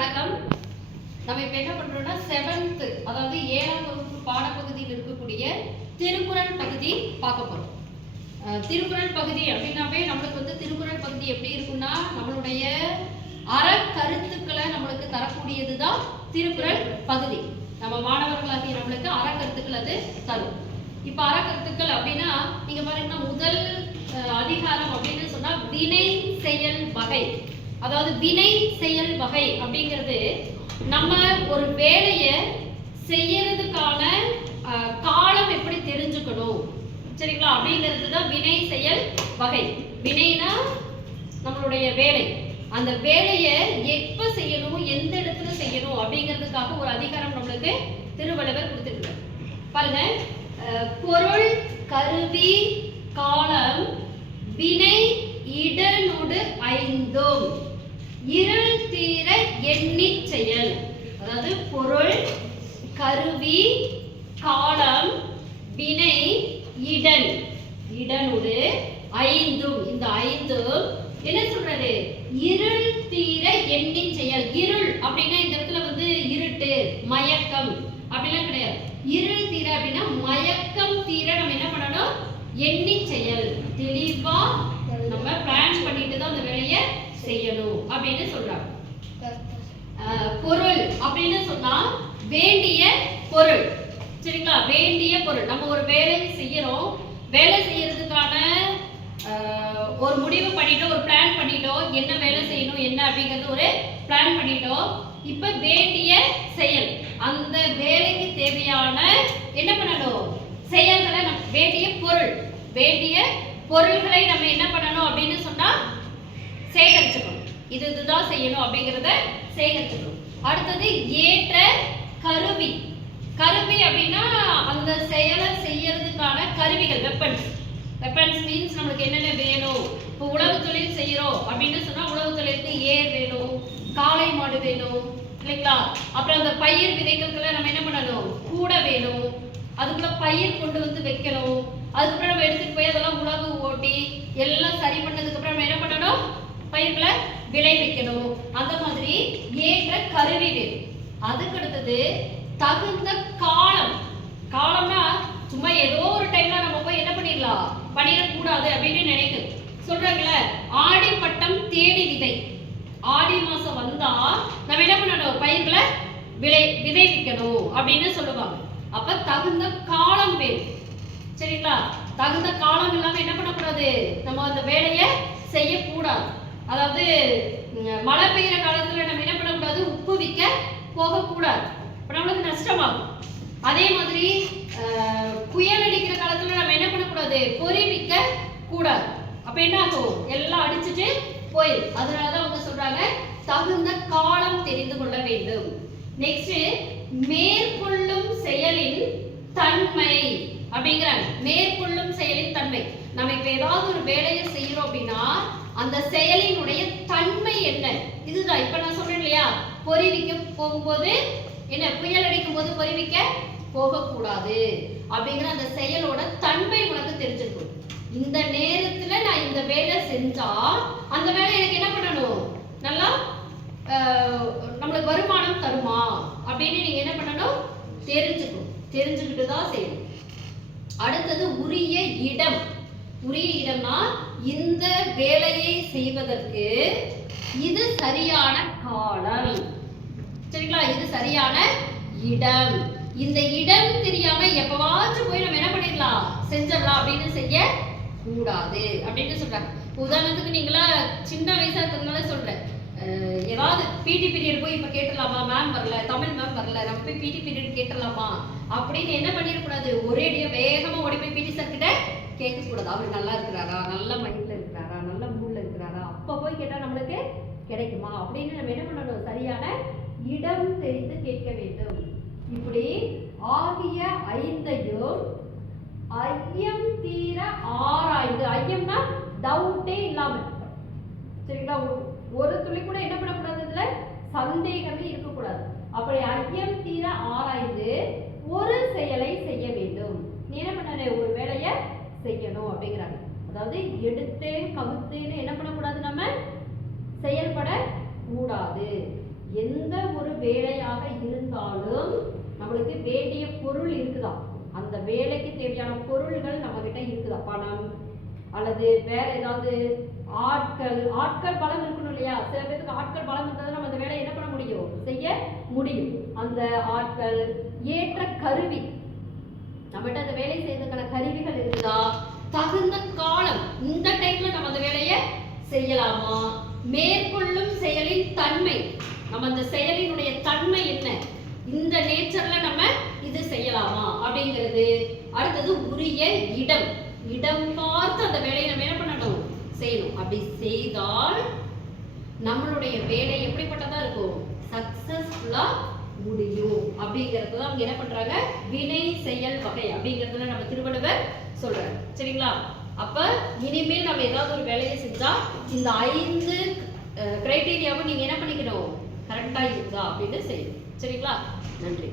வணக்கம். நம்ம இப்ப என்ன பண்றோம்னா 7th அதாவது 7ஆம் வகுப்பு பாடப்பகுதியில் இருக்கக்கூடிய திருக்குறள் பகுதி பார்க்க போறோம். திருக்குறள் பகுதி அப்படின்னாவே நம்மளுக்கு வந்து திருக்குறள் பகுதி எப்படி இருக்கும்னா நம்மளுடைய அறக்கருத்துக்களை நம்மளுக்கு தரக்கூடியதுதான் திருக்குறள் பகுதி. நம்ம மாணவர்களாகிய நம்மளுக்கு அறக்கருத்துக்கள் அது தரும். இப்ப அறக்கருத்துக்கள் அப்படின்னா நீங்க பாருங்கன்னா முதல் அதிகாரம் அப்படின்னு சொன்னா வினை செயல் வகை. அதாவது வினை செயல் வகை அப்படிங்கிறது நம்ம ஒரு வேலையை செய்யறதுக்கான காலம் எப்படி தெரிஞ்சுக்கணும் சரிங்களா அப்படிங்கிறது தான் வினை செயல் வகை. வினைனா நம்மளுடைய வேலை, அந்த வேலையை எப்ப செய்யணும் எந்த இடத்துல செய்யணும் அப்படிங்கிறதுக்காக ஒரு அதிகாரம் நம்மளுக்கு திருவள்ளுவர் கொடுத்துருக்காரு. பாருங்க, பொருள் கருவி காலம் வினை இடனோடு ஐந்தும் இருள் தீர எண்ணி செயல். அதாவது பொருள் கருவி காலம் வினை இடனோடு ஐந்தும், இந்த ஐந்தும் என்ன சொல்றது இருள் தீர எண்ணி செயல். இருள் அப்படின்னா இந்த இடத்துல வந்து இருட்டு மயக்கம் அப்படிலாம் கிடையாது. இருள் தீர அப்படின்னா மயக்கம் தீர நம்ம என்ன பண்ணணும் எண்ணி செயல். தெளிவா நம்ம பிளான் பண்ணிட்டு தான் அந்த வேலையை செய்யணும் அப்படின்னு சொல்றாங்க. பொருள் அப்படின்னு சொன்னா வேண்டிய பொருள் சரிங்களா. வேண்டிய பொருள் நம்ம ஒரு வேலை செய்யறோம், வேலை செய்யறதுக்கான ஒரு முடிவு பண்ணிட்டோம், ஒரு பிளான் பண்ணிட்டோம், என்ன வேலை செய்யணும் என்ன அப்படிங்கிறது ஒரு பிளான் பண்ணிட்டோம். இப்ப வேண்டிய செயல், அந்த வேலைக்கு தேவையான என்ன பண்ணணும் செயல்களை வேண்டிய பொருள், வேண்டிய பொருள்களை நம்ம என்ன பண்ணணும் அப்படின்னு சொன்னா சேகரிச்சுக்கணும். இதுதான் செய்யணும் அப்படிங்கிறத சேகரிச்சுக்கணும். அடுத்தது ஏற்ற கருவி. கருவி அப்படின்னா அந்த செயலை செய்யறதுக்கான கருவிகள், வெப்பன்ஸ். வெப்பன்ஸ் மீன்ஸ் நம்மளுக்கு என்னென்ன வேணும். இப்போ உழவு தொழில் செய்யறோம் அப்படின்னு சொன்னா உழவு தொழிலுக்கு ஏர் வேணும், காளை மாடு வேணும் இல்லைங்களா. அப்புறம் அந்த பயிர் விதைகளுக்குள்ள நம்ம என்ன பண்ணணும் கூட வேணும், அதுக்குள்ள பயிர் கொண்டு வந்து வைக்கணும். அதுக்கப்புறம் நம்ம எடுத்துட்டு போய் அதெல்லாம் உழவு ஓட்டி எல்லாம் சரி பண்ணதுக்கு அப்புறம் நம்ம என்ன பண்ணணும் பயிர்களை விளைவிக்கணும். அந்த மாதிரி ஏற்ற கருவி வேணும். அதுக்கு அடுத்தது தகுந்த காலம். காலம்னா சும்மா ஏதோ ஒரு டைம்ல நம்ம போய் என்ன பண்ணிடலாம் பண்ணிடக்கூடாது அப்படின்னு நினைக்கு சொல்றாங்கல்ல. ஆடி பட்டம் தேடி விதை. ஆடி மாசம் வந்தா நம்ம என்ன பண்ணணும் பயிர்களை விளைவிக்கணும் அப்படின்னு சொல்லுவாங்க. அப்ப தகுந்த காலம் வேணும் சரிங்களா. தகுந்த காலம் இல்லாம என்ன பண்ணக்கூடாது நம்ம அந்த வேலையை செய்யக்கூடாது. அதாவது மழை பெய்யுற காலத்துல நம்ம என்ன பண்ணக்கூடாது உப்பு விற்க போகக்கூடாது, நம்மளுக்கு நஷ்டமாகும். அதே மாதிரி புயல் அடிக்கிற காலத்துல நம்ம என்ன பண்ணக்கூடாது பொறி விற்க கூடாது, அப்ப என்ன ஆகும் எல்லாம் அடிச்சுட்டு போயிடும். அதனாலதான் அவங்க சொல்றாங்க தகுந்த காலம் தெரிந்து கொள்ள வேண்டும். நெக்ஸ்ட் மேற்கொள்ளும் செயலின் தன்மை அப்படிங்கிறாங்க. மேற்கொள்ளும் செயலின் தன்மை. நம்ம இப்ப ஏதாவது ஒரு வேலையை செய்யறோம் அப்படின்னா அந்த செயலினுடைய தன்மை என்ன, இதுதான். இப்ப நான் சொல்றேன் இல்லையா, பொறி விற்க போகும்போது என்ன புயல் அடிக்கும் போது பொறி விற்க போகக்கூடாது அப்படிங்கிற அந்த செயலோட தன்மை உனக்கு தெரிஞ்சிருக்கும். இந்த நேரத்துல நான் இந்த வேலை செஞ்சா அந்த வேலை எனக்கு என்ன பண்ணணும் நல்லா நம்மளுக்கு வருமானம் தருமா அப்படின்னு நீங்க என்ன பண்ணணும் தெரிஞ்சுக்கணும். தெரிஞ்சுக்கிட்டு தான் செய்யணும். அடுத்தது உரிய இடம். உரிய இடம்னா இந்த வேலையை செய்வதற்கு இது சரியான காலம் சரிங்களா, இது சரியான இடம். இந்த இடம் தெரியாம எப்பவாச்சும் போய் நம்ம என்ன பண்ணிடலாம் செஞ்சிடலாம் அப்படின்னு செய்ய கூடாது அப்படின்னு சொல்றாங்க. உதாரணத்துக்கு நீங்களா சின்ன வயசா இருக்கிறதுனால சொல்றேன், ஏதாவது பிடி பீரியட் போய் இப்ப கேட்டுடலாமா, மேம் வரல, தமிழ் மேம் வரல, நம்ம போய் பிடி பீரியட் கேட்டுடலாமா அப்படின்னு என்ன பண்ணிடக்கூடாது, ஒரேடியா வேகமா ஓடி போய் பிடி சார் கிட்ட கேட்க கூடாது. அவர் நல்லா இருக்கிறாரா, நல்ல மைண்ட்ல இருக்கிறாரா, நல்ல மூட்ல இருக்கிறாரா, அப்ப போய் கேட்டா நம்மளுக்கு கிடைக்குமா அப்படின்னு நம்ம என்ன பண்ணணும் சரியான இடம் தெரிந்து கேட்க வேண்டும். இப்படி ஆகிய ஐந்தையும் ஐயம் தீர ஆராய்ந்து. ஐயம்னா டவுட்டே இல்லாம சரிங்களா, ஒரு துளி கூட என்ன பண்ணக்கூடாது இதுல சந்தேகமே இருக்கக்கூடாது. அப்படி ஐயம் தீர ஆராய்ந்து ஒரு செயலை செய்ய வேண்டும். நீ என்ன பண்ண ஒரு வேலையை செய்யணும் அப்படிங்கிறாங்க. அதாவது எடுத்தேன் கவுத்தேன்னு என்ன பண்ணக்கூடாது நம்ம செயல்பட கூடாது. எந்த ஒரு வேலையாக இருந்தாலும் நம்மளுக்கு வேண்டிய பொருள் இருக்குதா, அந்த வேலைக்கு தேவையான பொருள்கள் நம்ம கிட்ட இருக்குதா, பணம் அல்லது வேற ஏதாவது ஆட்கள் பலம் இருக்கணும் இல்லையா. சில பேருக்கு ஆட்கள் பலம் இருந்தால் நம்ம அந்த வேலையை என்ன பண்ண முடியும், செய்ய முடியும். அந்த ஆட்கள், ஏற்ற கருவி, நம்மகிட்ட அந்த வேலை செய்யறதுக்கான கருவிகள் இருக்குதா, தகுந்த காலம், இந்த டைம்ல நம்ம அந்த வேலையை செய்யலாமா, மேற்கொள்ளும் செயலின் தன்மை, நம்ம அந்த செயலினுடைய தன்மை என்ன, இந்த நேச்சர்ல நம்ம இது செய்யலாமா அப்படிங்கிறது. அடுத்தது உரிய இடம் பார்த்து அந்த வேலையை நம்ம என்ன பண்ணணும், செய்யணும். அப்படி செய்தால் நம்மளுடைய வேலை எப்படிப்பட்டதா இருக்கும், சக்சஸ்ஃபுல்லா முடியும் அப்படிங்கிறது தான் அவங்க என்ன பண்றாங்க, வினை செயல் வகை அப்படிங்கிறதுல நம்ம திருவள்ளுவர் சொல்றாரு. சரிங்களா? அப்ப இனிமேல் நம்ம ஏதாவது ஒரு வேலையை செஞ்சா இந்த 5 கிரைட்டீரியாவும் நீங்க என்ன பண்ணிக்கணும், கரெக்டா இருக்குதா அப்படின்னு செய்யணும். சரிங்களா? நன்றி.